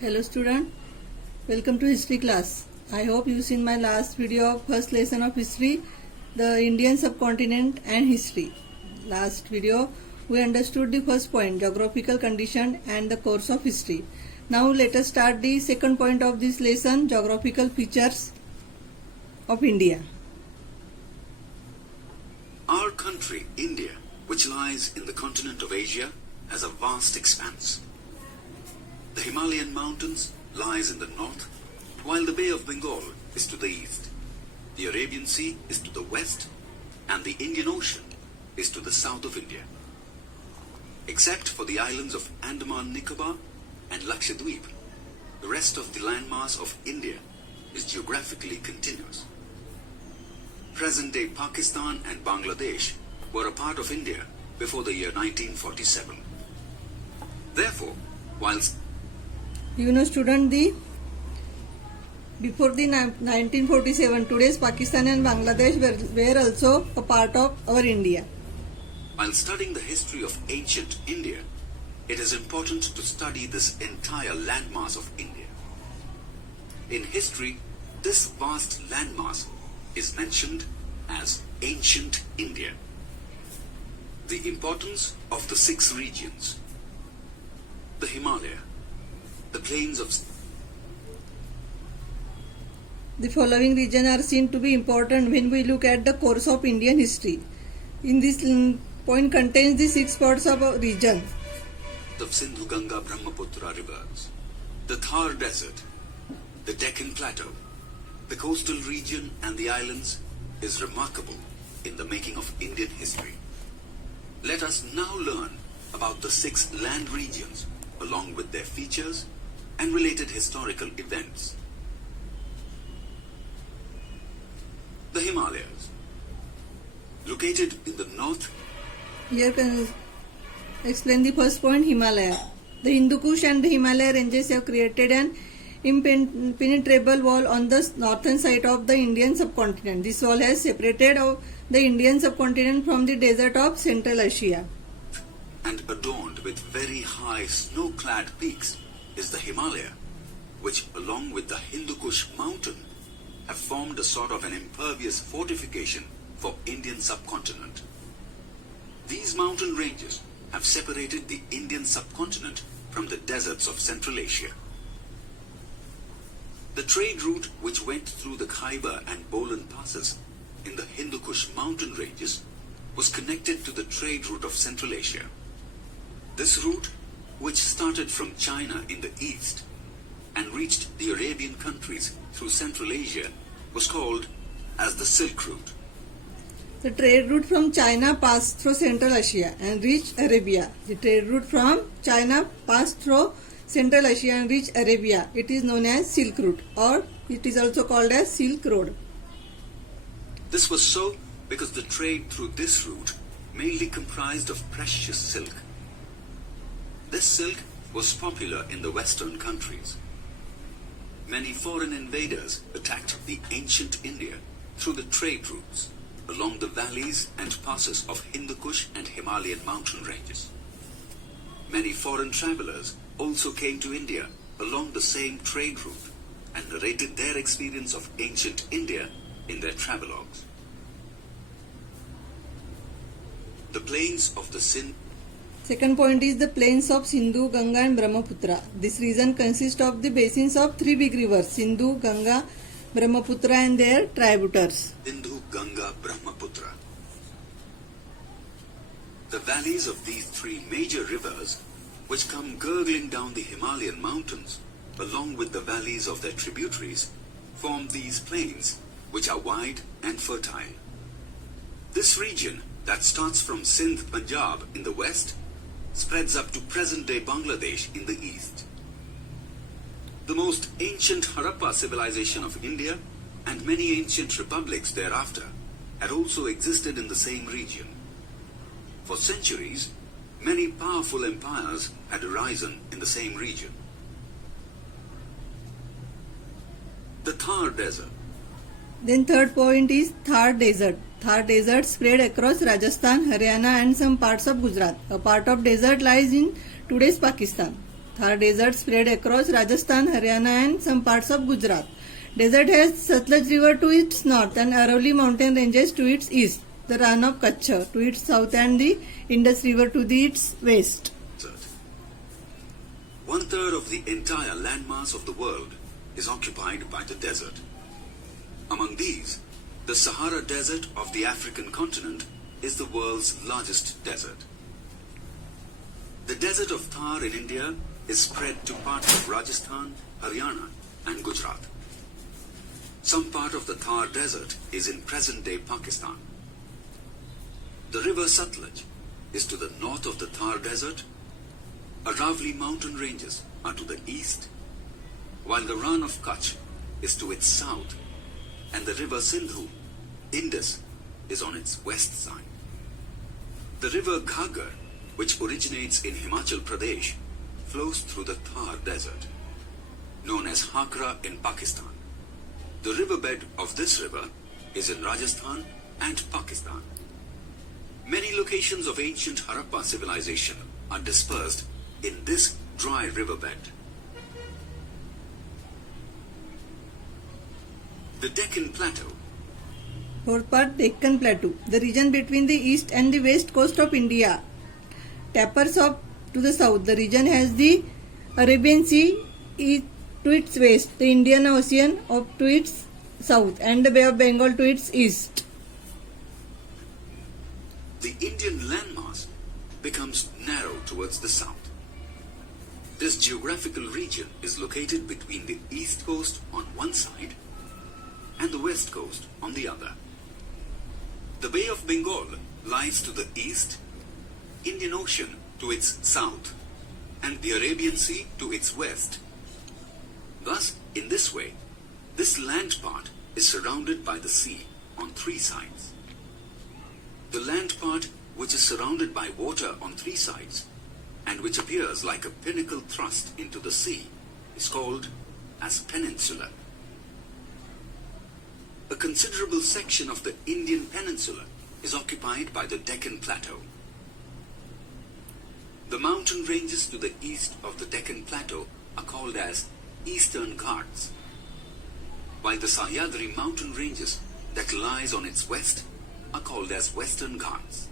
Hello student, welcome to history class. I hope you seen my last video of first lesson of history, the Indian subcontinent and history. Last video we understood the first point, geographical condition and the course of history. Now let us start the second point of this lesson, geographical features of India. Our country, India, which lies in the continent of Asia, has a vast expanse. The Himalayan mountains lies in the north, while the Bay of Bengal is to the east. The Arabian Sea is to the west, and the Indian Ocean is to the south of India. Except for the islands of Andaman Nicobar and Lakshadweep, the rest of the landmass of India is geographically continuous. Present-day Pakistan and Bangladesh were a part of India before the year 1947. Therefore, whilst You know student, before the 1947, today's Pakistan and Bangladesh were also a part of our India. While studying the history of ancient India, it is important to study this entire landmass of India. In history, this vast landmass is mentioned as ancient India. The importance of the 6 regions: the Himalaya, the plains of The following regions are seen to be important when we look at the course of Indian history. In this point contains the 6 parts of a region. of Sindhu Ganga Brahmaputra rivers, the Thar Desert, the Deccan Plateau, the coastal region and the islands is remarkable in the making of Indian history. Let us now learn about the 6 land regions along with their features and related historical events. The Himalayas. Located in the north, Here can explain the first point, Himalaya. The Hindu Kush and the Himalaya ranges have created an impenetrable wall on the northern side of the Indian subcontinent. This wall has separated the Indian subcontinent from the desert of Central Asia. and adorned with very high snow-clad peaks, is the Himalaya, which along with the Hindu Kush mountain have formed a sort of an impervious fortification for Indian subcontinent. These mountain ranges have separated the Indian subcontinent from the deserts of Central Asia. The trade route which went through the Khyber and Bolan passes in the Hindu Kush mountain ranges was connected to the trade route of Central Asia. This route, which started from China in the east and reached the Arabian countries through Central Asia, was called as the Silk Route. The trade route from China passed through Central Asia and reached Arabia. The trade route from China passed through Central Asia and reached Arabia. It is known as Silk Route, or it is also called as Silk Road. This was so because the trade through this route mainly comprised of precious silk. This silk was popular in the western countries. Many foreign invaders attacked the ancient India through the trade routes along the valleys and passes of Hindu Kush and Himalayan mountain ranges. Many foreign travelers also came to India along the same trade route and narrated their experience of ancient India in their travelogues. The plains of the Sindh. Second point is the plains of Sindhu, Ganga and Brahmaputra. This region consists of the basins of 3 big rivers, Sindhu, Ganga, Brahmaputra and their tributaries. Sindhu, Ganga, Brahmaputra. The valleys of these 3 major rivers, which come gurgling down the Himalayan mountains, along with the valleys of their tributaries, form these plains, which are wide and fertile. This region, that starts from Sindh, Punjab in the west, spreads up to present-day Bangladesh in the east. The most ancient Harappa civilization of India and many ancient republics thereafter had also existed in the same region. For centuries, many powerful empires had arisen in the same region. The Thar Desert. Then third point is Thar Desert. Thar Desert spread across Rajasthan, Haryana and some parts of Gujarat. A part of desert lies in today's Pakistan. Thar Desert spread across Rajasthan, Haryana and some parts of Gujarat. Desert has Satluj River to its north and Aravalli mountain ranges to its east, the Rann of Kutch to its south and the Indus River to its west. Desert. 1/3 of the entire landmass of the world is occupied by the desert. Among these, the Sahara Desert of the African continent is the world's largest desert. The desert of Thar in India is spread to parts of Rajasthan, Haryana and Gujarat. Some part of the Thar Desert is in present-day Pakistan. The river Satluj is to the north of the Thar Desert. Aravalli mountain ranges are to the east, while the Rann of Kutch is to its south, and the river Sindhu, Indus, is on its west side. The river Ghaggar, which originates in Himachal Pradesh, flows through the Thar Desert, known as Hakra in Pakistan. The riverbed of this river is in Rajasthan and Pakistan. Many locations of ancient Harappa civilization are dispersed in this dry riverbed. The Deccan Plateau. Fourth part, Deccan Plateau, the region between the east and the west coast of India. Tapers off to the south. The region has the Arabian Sea to its west, the Indian Ocean to its south, and the Bay of Bengal to its east. The Indian landmass becomes narrow towards the south. This geographical region is located between the east coast on one side and the west coast on the other. The Bay of Bengal lies to the east, Indian Ocean to its south, and the Arabian Sea to its west. Thus, in this way, this land part is surrounded by the sea on three sides. The land part which is surrounded by water on three sides and which appears like a pinnacle thrust into the sea is called as peninsula. A considerable section of the Indian peninsula is occupied by the Deccan Plateau. The mountain ranges to the east of the Deccan Plateau are called as Eastern Ghats, while the Sahyadri mountain ranges that lies on its west are called as Western Ghats.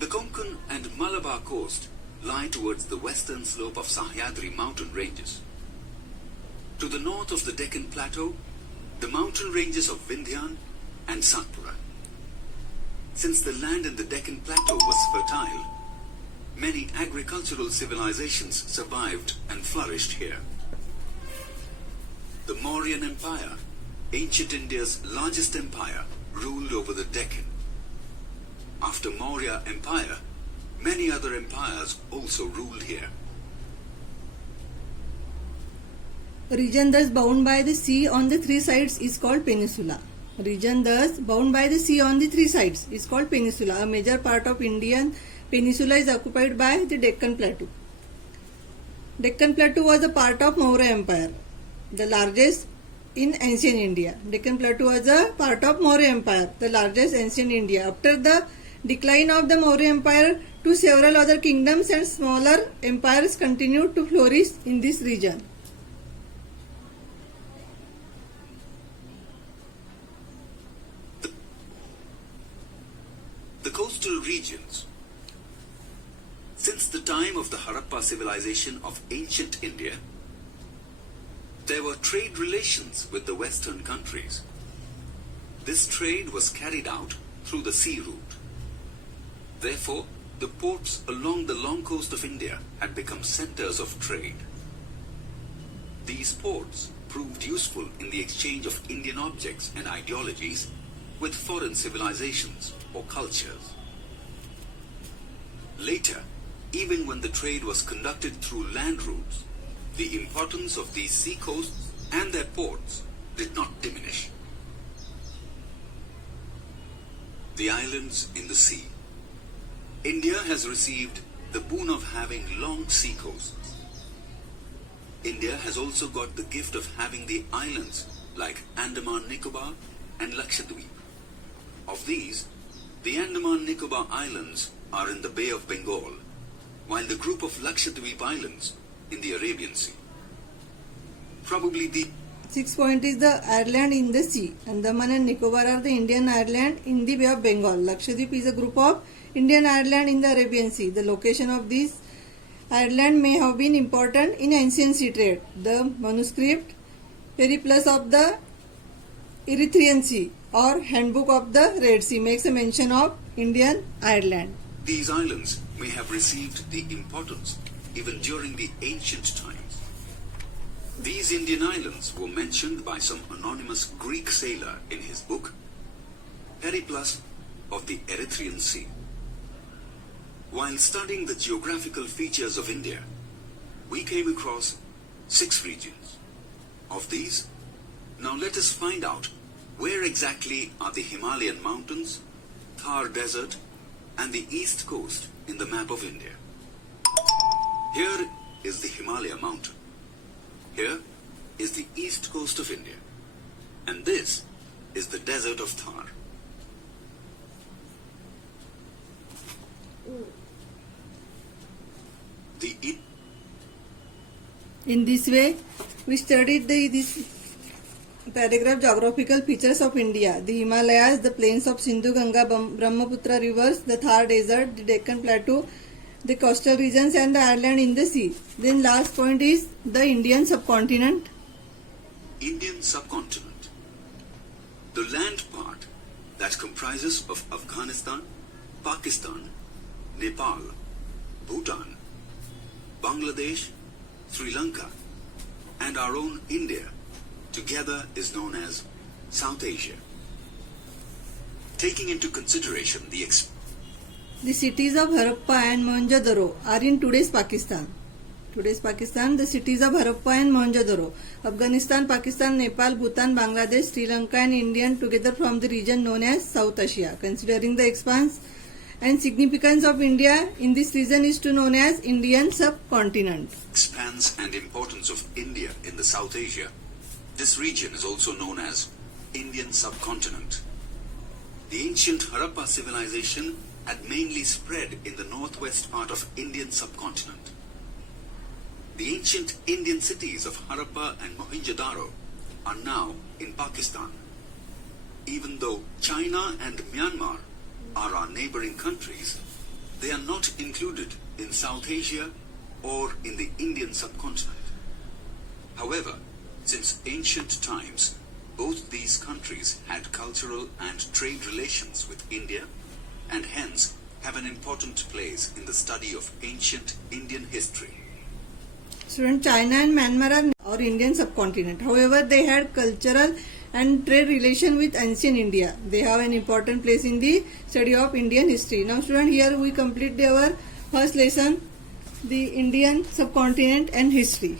The Konkan and Malabar coast lie towards the western slope of Sahyadri mountain ranges. To the north of the Deccan Plateau, the mountain ranges of Vindhyan and Satpura. Since the land in the Deccan Plateau was fertile, many agricultural civilizations survived and flourished here. The Mauryan Empire, ancient India's largest empire, ruled over the Deccan. After Maurya Empire, many other empires also ruled here. A region thus bound by the sea on the three sides is called peninsula. A region thus bound by the sea on the three sides is called peninsula. A major part of Indian peninsula is occupied by the Deccan Plateau. Deccan Plateau was a part of Maurya Empire, the largest in ancient India. Deccan Plateau was a part of Maurya Empire, the largest ancient India. After the decline of the Maurya Empire, two several other kingdoms and smaller empires continued to flourish in this region. The coastal regions. Since the time of the Harappa civilization of ancient India, there were trade relations with the western countries. This trade was carried out through the sea route. Therefore, the ports along the long coast of India had become centers of trade. These ports proved useful in the exchange of Indian objects and ideologies with foreign civilizations or cultures. Later, even when the trade was conducted through land routes, the importance of these sea coasts and their ports did not diminish. The islands in the sea. India has received the boon of having long sea coasts. India has also got the gift of having the islands like Andaman Nicobar and Lakshadweep. Of these, the Andaman Nicobar Islands are in the Bay of Bengal, while the group of Lakshadweep Islands in the Arabian Sea. Probably the 6th point is the Ireland in the sea. Andaman and Nicobar are the Indian Ireland in the Bay of Bengal. Lakshadweep is a group of Indian Ireland in the Arabian Sea. The location of this Ireland may have been important in ancient sea trade. The manuscript Periplus of the Erythraean Sea or Handbook of the Red Sea makes a mention of Indian Ireland. These islands may have received the importance even during the ancient times. These Indian islands were mentioned by some anonymous Greek sailor in his book, Periplus of the Erythraean Sea. While studying the geographical features of India, we came across 6 regions. Of these, now let us find out where exactly are the Himalayan mountains, Thar Desert, and the east coast in the map of India. Here is the Himalaya mountain. Here is the east coast of India. And this is the desert of Thar. In this way, we studied this paragraph geographical features of India, the Himalayas, the plains of Sindhu, Ganga, Brahmaputra rivers, the Thar desert, the Deccan plateau, the coastal regions and the Ireland in the sea. Then last point is the Indian subcontinent. Indian subcontinent. The land part that comprises of Afghanistan, Pakistan, Nepal, Bhutan, Bangladesh, Sri Lanka, and our own India together is known as South Asia. Taking into consideration The cities of Harappa and Mohenjo-daro are in today's Pakistan. The cities of Harappa and Mohenjo-daro, Afghanistan, Pakistan, Nepal, Bhutan, Bangladesh, Sri Lanka and India together from the region known as South Asia. Considering the expanse and significance of India in this region is to known as Indian subcontinent. expanse and importance of India in the South Asia, this region is also known as Indian subcontinent. The ancient Harappa civilization had mainly spread in the northwest part of Indian subcontinent. The ancient Indian cities of Harappa and Mohenjo-daro are now in Pakistan. Even though China and Myanmar are our neighboring countries, they are not included in South Asia or in the Indian subcontinent. However, since ancient times, both these countries had cultural and trade relations with India and hence have an important place in the study of ancient Indian history. Student, China and Myanmar are our Indian subcontinent. However, they had cultural and trade relation with ancient India. They have an important place in the study of Indian history. Now student, here we complete our first lesson, the Indian subcontinent and history.